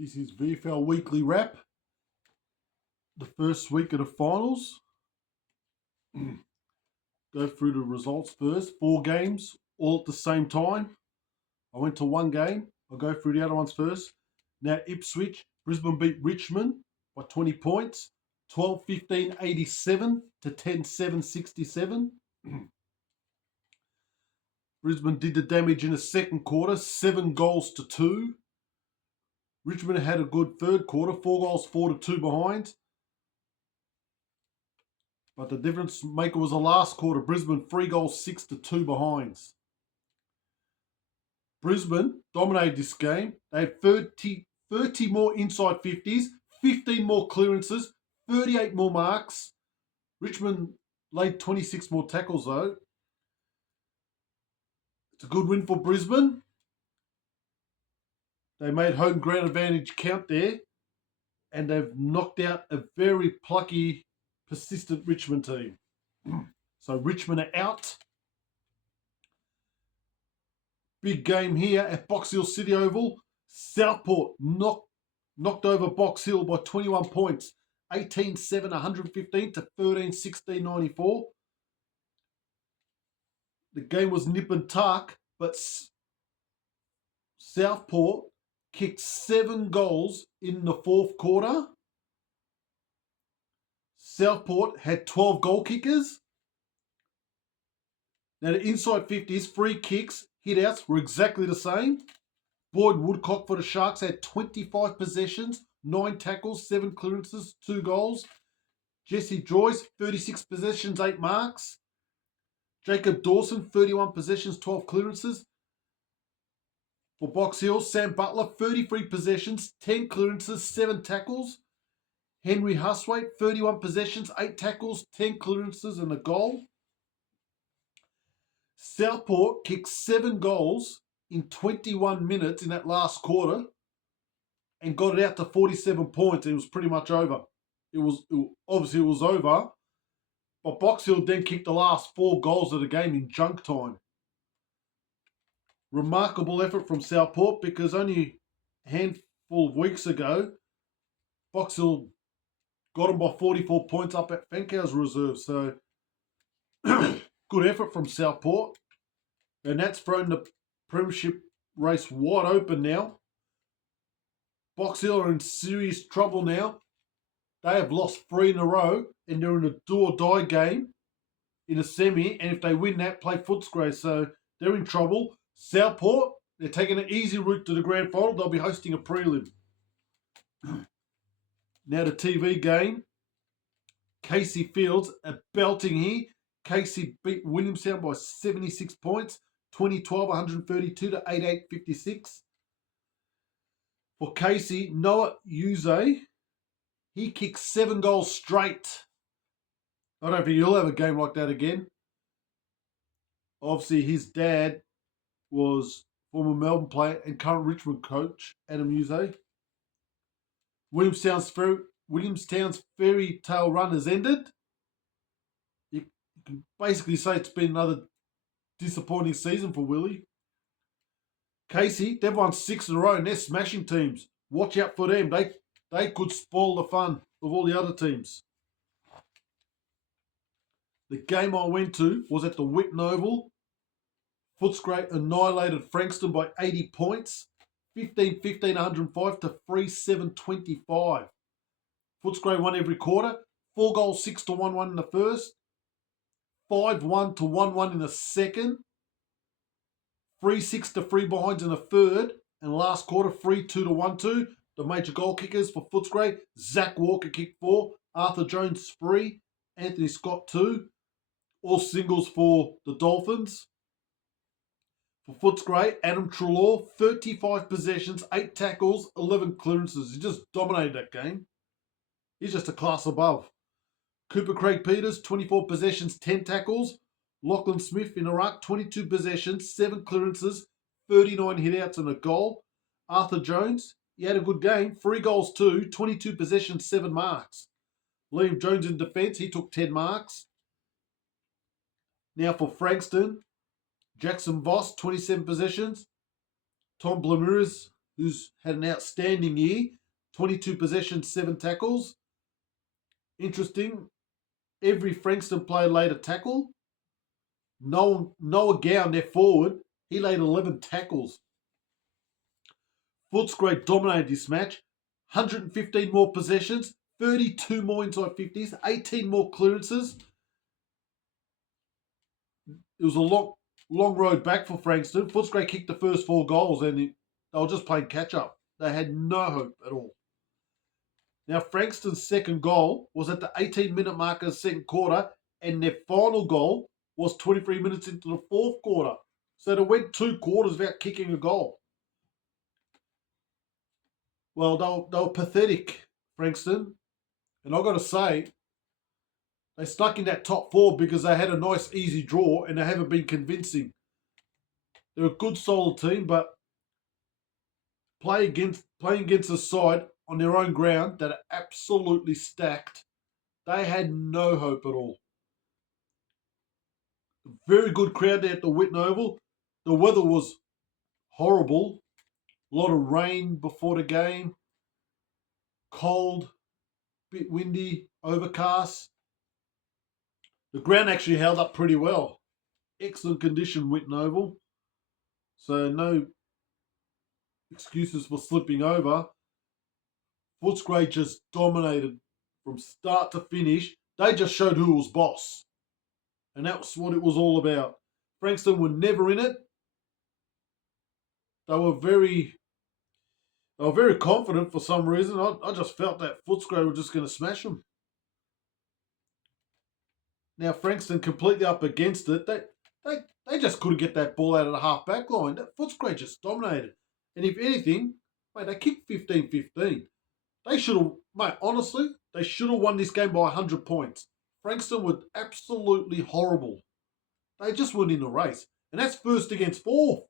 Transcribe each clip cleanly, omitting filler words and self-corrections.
This is VFL Weekly Wrap, the first week of the finals. Go through the results first. 4 games, all at the same time. I went to one game. I'll go through the other ones first. Now, Ipswich, Brisbane beat Richmond by 20 points, 12-15-87 to 10-7-67. Brisbane did the damage in the second quarter, 7 goals to 2. Richmond had a good third quarter, 4 goals, 4-2 behind. But the difference maker was the last quarter. Brisbane 3 goals, 6-2 behinds. Brisbane dominated this game. They had 30 more inside 50s, 15 more clearances, 38 more marks. Richmond laid 26 more tackles though. It's a good win for Brisbane. They made home ground advantage count there, and they've knocked out a very plucky, persistent Richmond team. So Richmond are out. Big game here at Box Hill City Oval. Southport knocked over Box Hill by 21 points. 18-7, 115 to 13-16, 94. The game was nip and tuck, but Southport kicked 7 goals in the fourth quarter. Southport had 12 goal kickers. Now the inside 50s, free kicks, hit-outs were exactly the same. Boyd Woodcock for the Sharks had 25 possessions, 9 tackles, 7 clearances, 2 goals. Jesse Joyce, 36 possessions, 8 marks. Jacob Dawson, 31 possessions, 12 clearances. For Box Hill, Sam Butler, 33 possessions, 10 clearances, 7 tackles. Henry Huswaite, 31 possessions, 8 tackles, 10 clearances and a goal. Southport kicked 7 goals in 21 minutes in that last quarter and got it out to 47 points. It was pretty much over. Obviously it was over, but Box Hill then kicked the last 4 goals of the game in junk time. Remarkable effort from Southport, because only a handful of weeks ago, Box Hill got them by 44 points up at Fancow's reserve. So good effort from Southport. And that's thrown the premiership race wide open now. Box Hill are in serious trouble now. They have lost 3 in a row, and they're in a do-or-die game in a semi. And if they win that, play Footscray. So they're in trouble. Southport, they're taking an easy route to the grand final. They'll be hosting a prelim. Now the TV game. Casey Fields, a belting here. Casey beat Williamstown by 76 points. 2012, 132 to 88, 56. For Casey, Noah Uze, he kicked 7 goals straight. I don't think he'll have a game like that again. Obviously, his dad was former Melbourne player and current Richmond coach, Adam Uze. Williamstown's fairy tale run has ended. You can basically say it's been another disappointing season for Willie. Casey, they've won 6 in a row and they're smashing teams. Watch out for them. They could spoil the fun of all the other teams. The game I went to was at the Whitten Oval. Footscray annihilated Frankston by 80 points. 15-15, 105 to 3-7, 25. Footscray won every quarter. 4 goals, 6-1-1 in the first. 5-1 to 1-1 in the second. 3-6 to 3 behinds in the third. And last quarter, 3-2 to 1-2. The major goal kickers for Footscray. Zach Walker kicked 4. Arthur Jones 3. Anthony Scott 2. All singles for the Dolphins. For Footscray, Adam Trelaw, 35 possessions, 8 tackles, 11 clearances. He just dominated that game. He's just a class above. Cooper Craig Peters, 24 possessions, 10 tackles. Lachlan Smith in Iraq, 22 possessions, 7 clearances, 39 hit-outs and a goal. Arthur Jones, he had a good game, 3 goals too, 22 possessions, 7 marks. Liam Jones in defence, he took 10 marks. Now for Frankston, Jackson Voss, 27 possessions. Tom Blamiris, who's had an outstanding year. 22 possessions, 7 tackles. Interesting. Every Frankston player laid a tackle. Noah Gown, their forward, he laid 11 tackles. Footscray dominated this match. 115 more possessions, 32 more inside 50s, 18 more clearances. It was a long road back for Frankston. Footscray kicked the first 4 goals and they were just playing catch up. They had no hope at all. Now, Frankston's second goal was at the 18-minute mark of the second quarter, and their final goal was 23 minutes into the fourth quarter. So they went 2 quarters without kicking a goal. Well, they were pathetic, Frankston. And I've got to say, they stuck in that top 4 because they had a nice, easy draw and they haven't been convincing. They're a good, solid team, but playing against a side on their own ground that are absolutely stacked, they had no hope at all. Very good crowd there at the Whitten Oval. The weather was horrible. A lot of rain before the game. Cold, bit windy, overcast. The ground actually held up pretty well. Excellent condition, Whitten Oval. So no excuses for slipping over. Footscray just dominated from start to finish. They just showed who was boss. And that's what it was all about. Frankston were never in it. They were very confident for some reason. I just felt that Footscray were just going to smash them. Now Frankston completely up against it. They just couldn't get that ball out of the half back line. That Footscray just dominated. And if anything, mate, they kicked 15-15. They should have, mate, honestly, they should have won this game by 100 points. Frankston were absolutely horrible. They just weren't in the race. And that's first against fourth.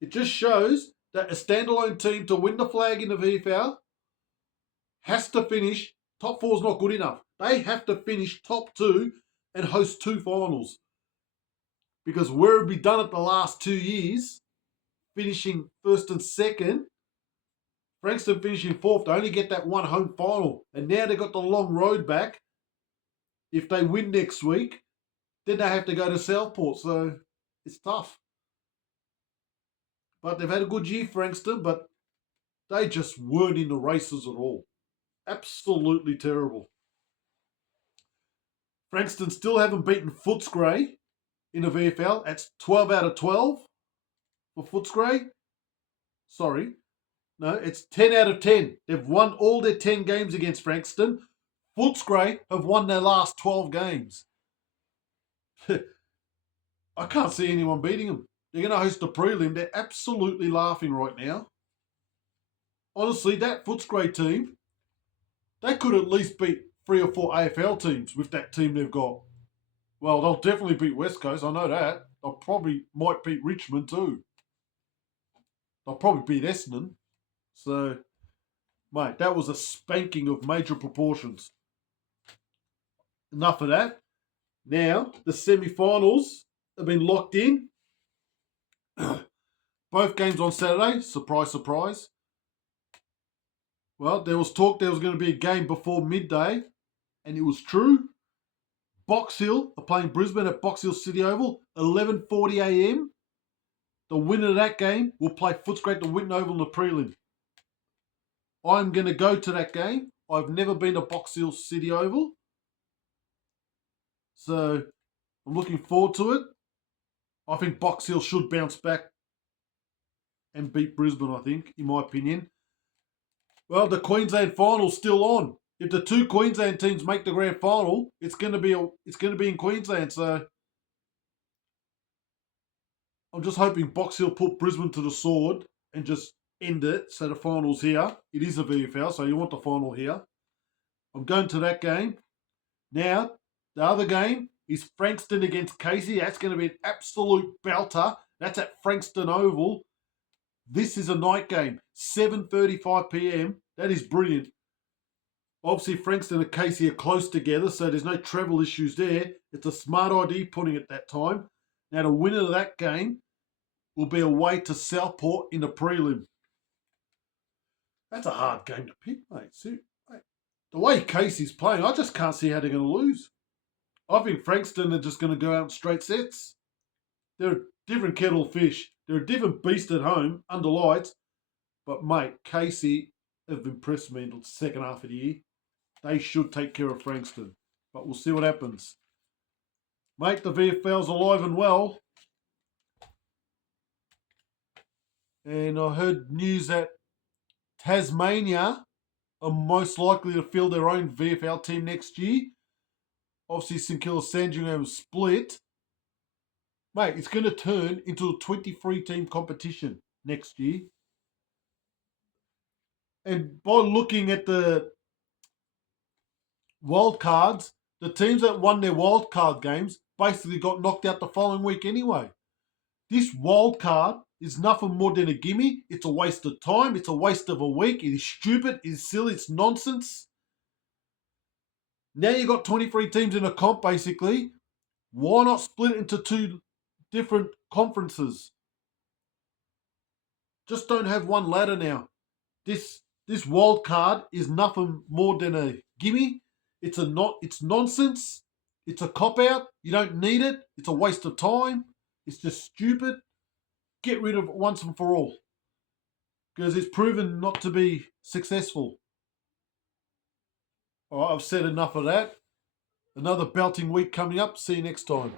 It just shows that a standalone team to win the flag in the VFL has to finish, top 4 is not good enough. They have to finish top 2 and host 2 finals. Because where have we done it the last 2 years, finishing first and second, Frankston finishing fourth, they only get that one home final. And now they've got the long road back. If they win next week, then they have to go to Southport. So it's tough. But they've had a good year, Frankston, but they just weren't in the races at all. Absolutely terrible. Frankston still haven't beaten Footscray in the VFL. That's 12 out of 12 for Footscray. Sorry. No, it's 10 out of 10. They've won all their 10 games against Frankston. Footscray have won their last 12 games. I can't see anyone beating them. They're going to host the prelim. They're absolutely laughing right now. Honestly, that Footscray team, they could at least beat 3 or 4 AFL teams with that team they've got. Well, they'll definitely beat West Coast, I know that. They'll probably might beat Richmond too. They'll probably beat Essendon. So, mate, that was a spanking of major proportions. Enough of that. Now, the semi-finals have been locked in. Both games on Saturday. Surprise, surprise. Well, there was talk there was going to be a game before midday, and it was true. Box Hill are playing Brisbane at Box Hill City Oval, 11:40 a.m. The winner of that game will play Footscray at the Whitten Oval in the prelim. I'm going to go to that game. I've never been to Box Hill City Oval. So I'm looking forward to it. I think Box Hill should bounce back and beat Brisbane, I think, in my opinion. Well, the Queensland final's still on. If the 2 Queensland teams make the grand final, it's going to be in Queensland. So I'm just hoping Box Hill put Brisbane to the sword and just end it. So the final's here. It is a VFL, so you want the final here. I'm going to that game. Now, the other game is Frankston against Casey. That's going to be an absolute belter. That's at Frankston Oval. This is a night game, 7:35 p.m. That is brilliant. Obviously, Frankston and Casey are close together, so there's no travel issues there. It's a smart idea putting it that time. Now, the winner of that game will be away to Southport in the prelim. That's a hard game to pick, mate. See, mate, the way Casey's playing, I just can't see how they're going to lose. I think Frankston are just going to go out in straight sets. They're a different kettle of fish. They're a different beast at home, under lights. But, mate, Casey have impressed me in the second half of the year. They should take care of Frankston. But we'll see what happens. Mate, the VFL's alive and well. And I heard news that Tasmania are most likely to field their own VFL team next year. Obviously, St Kilda Sandringham split. Mate, it's going to turn into a 23-team competition next year. And by looking at the wild cards, the teams that won their wild card games basically got knocked out the following week anyway. This wild card is nothing more than a gimme. It's a waste of time. It's a waste of a week. It is stupid. It is silly. It's nonsense. Now you got 23 teams in a comp, basically. Why not split it into two different conferences? Just don't have one ladder now. This wild card is nothing more than a gimme. It's nonsense. It's a cop out. You don't need it. It's a waste of time. It's just stupid. Get rid of it once and for all. Because it's proven not to be successful. All right, I've said enough of that. Another belting week coming up. See you next time.